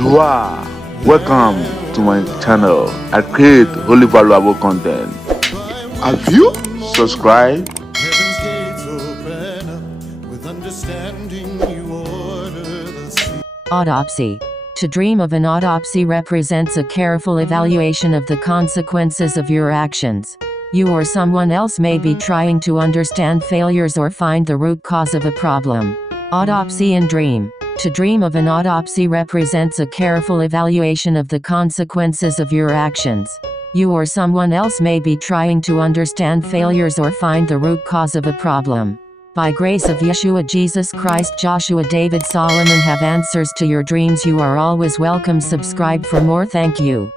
Bonjour, welcome to my channel. I create holy valuable content. Have you subscribed? Heaven's gates open up with understanding. You order the sea. Autopsy. To dream of an autopsy represents a careful evaluation of the consequences of your actions. You or someone else may be trying to understand failures or find the root cause of a problem. Autopsy and dream. To dream of an autopsy represents a careful evaluation of the consequences of your actions. You or someone else may be trying to understand failures or find the root cause of a problem. By grace of Yeshua Jesus Christ, Joshua, David, Solomon have answers to your dreams. You are always welcome. Subscribe for more. Thank you.